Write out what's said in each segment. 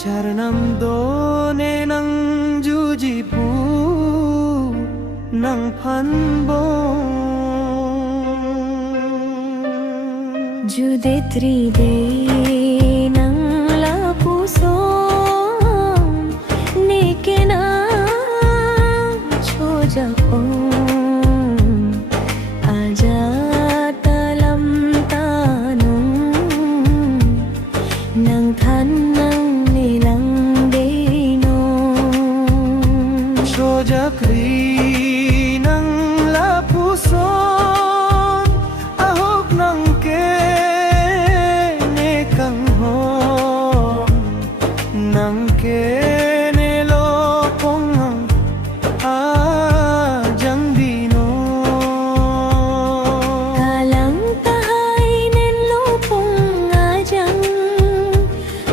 Charnamdone ng jujipu ng panbong Judetride ng lapusong Nike na chojapong Aja talam tanong Nang tanang nilang dinong Chojakri ng lapuson Ahok ng kene kanghon Ng kene lopong ang ajang dinong Kalang tahay nen lupong ajang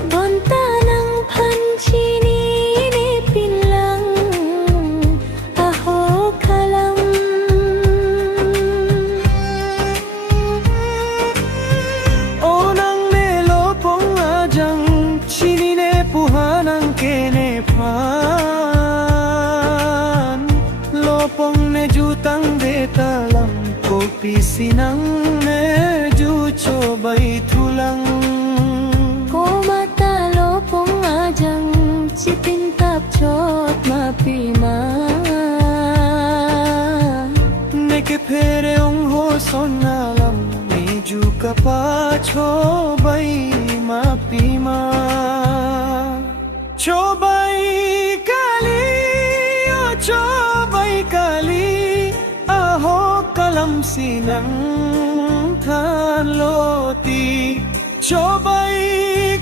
Bonta ng panchininipin lang Aho kalam Onang nelopong ajang Sininepuhan ang kenepan Lopong nejutang detalang Kopi sinang neju cobay tulang Komata lopong ajang Cipintap chot mapima Neke pere ong hoson alam Meju kapa cobay mapima Cobay kali, oh cobay kali Aho kalam sinang tanloti Cobay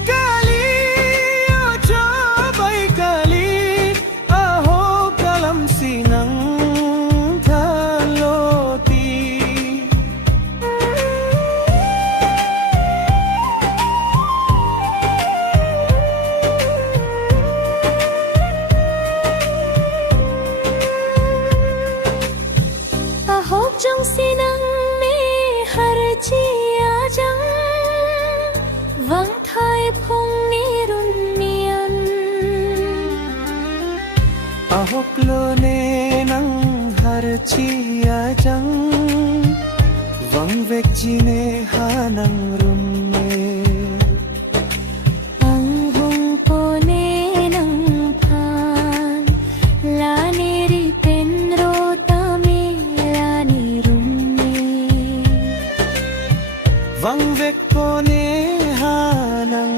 kali, oh cobay kali Aho kalam sinang tanloti Ahok jong sinang me har chi ajang Vang thai phong nirun mian Ahok lone nang harchi ajang Vang vek jine hanang runne Ang hong pone ng pan Lani ri penro tami lani runne Vang vek pone hanang